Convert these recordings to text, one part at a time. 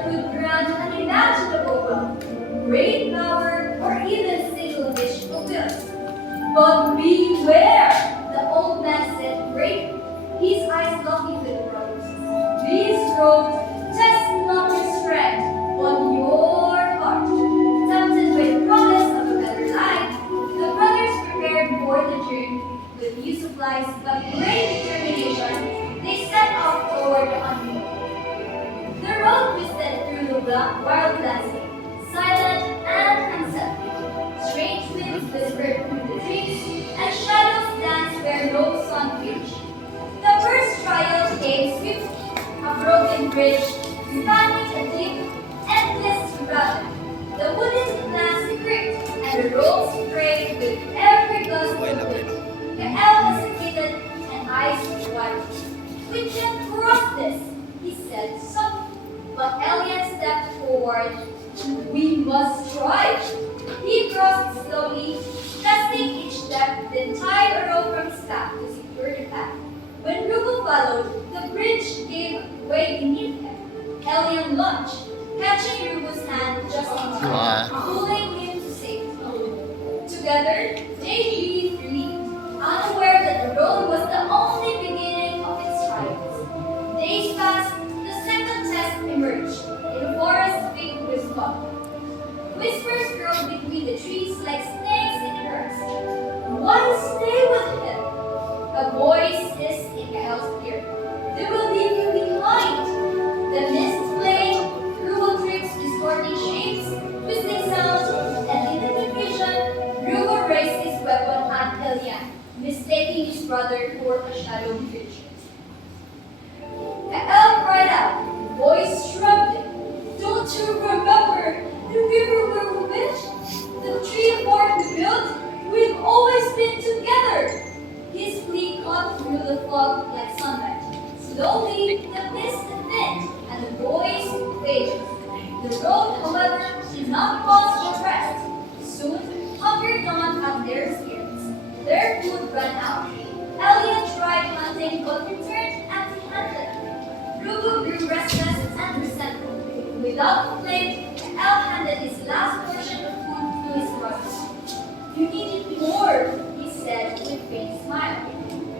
that could grant unimaginable wealth, great power, or even single wish fulfilled. But beware, the old man said bravely, his eyes looking to the road. These roads test not your strength, but your heart. Tempted by the promise of a better life, the brothers prepared for the journey. With few supplies but great determination, they set off toward the unknown. The road twisted through the wild landscape, silent and unsettling. Strange winds whispered through the trees, and shadows danced where no sun reached. The first trial came swiftly, a broken bridge, spanning a deep, endless ravine. The wooden planks creaked, and the ropes frayed with every gust of wind. The elf hesitated, and eyes wide. "We can cross this," he said softly. But Elian stepped forward. "We must try." He crossed slowly, testing each step, then tied a rope from his back to secure the path. When Rugo followed, the bridge gave way beneath him. Elian lunged, catching Rugo's hand just in time, pulling him to safety. Together, they breathed relief, unaware that the road was the only beginning of its trials. Days passed, the second test emerged, in a forest filled with fog. Whispers curled between the trees like snakes in earth. "Why stay with him?" a voice hissed in Gael's ear. "They will leave you behind." The mist played, Rugo trips distorting shapes, twisting sounds, and in the confusion, Rugo raised his weapon at Elian, mistaking his brother for a shadow creature. The elf cried out, voice trembling, "Don't you remember the river where we went? The tree fort we built? We've always been together." His plea cut through the fog like sunlight. Slowly, the mist thinned and the voice faded. The road, however, did not pause to rest. Soon, hunger dawned on their spirits. Their food ran out. Elian tried hunting but returned empty-handed. Rugo grew restless and resentful. Without complaint, the elf handed his last portion of food to his brother. "You needed more," he said with a faint smile.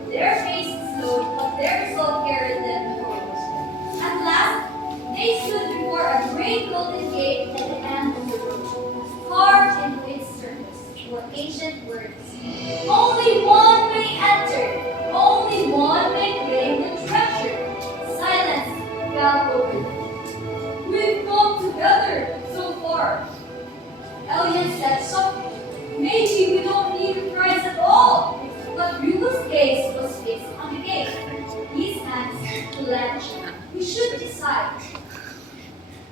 Their pace slowed, but their resolve carried them forward. At last, they stood before a great golden gate at the end of the road. Carved into its surface were ancient words. "Only one may enter. Only one may claim the treasure." Silence fell over them. "We've come together so far," Elian said softly. "Maybe we don't need a prize at all." But Rugo's gaze was fixed on the gate. His hands clenched. "We should decide.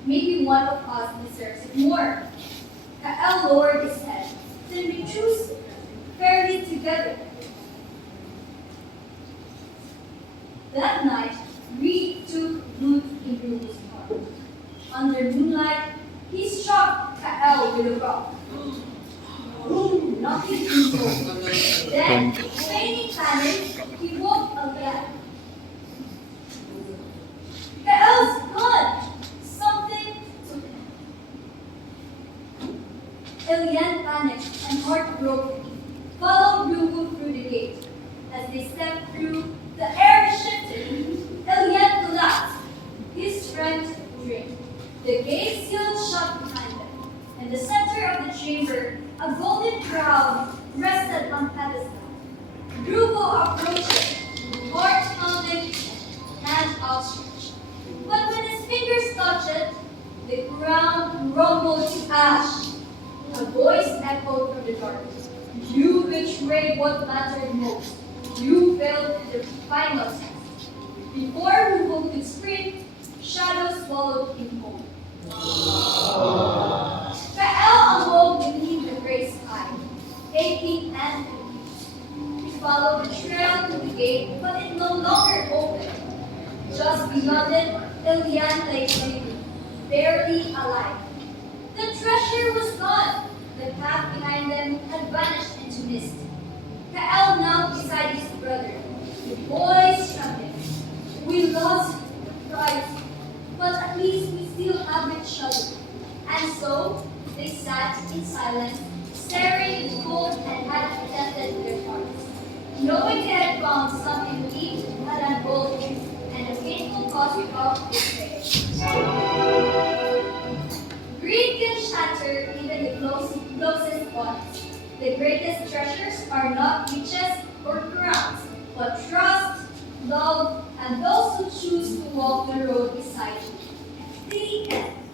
Maybe one of us deserves it more." Kael lowered his head. "Then we choose fairly together." That night, greed took root in Rugo's heart. Under moonlight, he struck Kael with a rock. Knocking him over. Then, feigning panic, he woke again. "Kael's gone!" Something took him. Elian panicked and heartbroken followed Rugo through the gate. As they stepped through, the air shifted. Elian collapsed. His strength drained. The gate sealed shut behind them. In the center of the chamber, a golden crown rested on pedestal. Rugo approached it, heart pounding, hand outstretched. But when his fingers touched it, the crown rumbled to ash. A voice echoed from the darkness. "You betrayed what mattered most. You failed in the final test." Before Rugo could scream, shadows swallowed him whole. Kael awoke beneath the gray sky, aching and confused. He followed the trail to the gate, but it no longer opened. Just beyond it, Elian lay sleeping, barely alive. The treasure was gone. The path behind them had vanished into mist. Kael knelt beside his brother, the voice trembling. "We lost the prize, but at least we still have each other. And so they sat in silence, staring at the cold and had tested their hearts. Knowing they had found something to eat had unrolled him, and a painful cause of despair. Greed can shatter even the closest bonds. The greatest treasures are not riches or crowns, but trust, love, and those who choose to walk the road beside you. The end.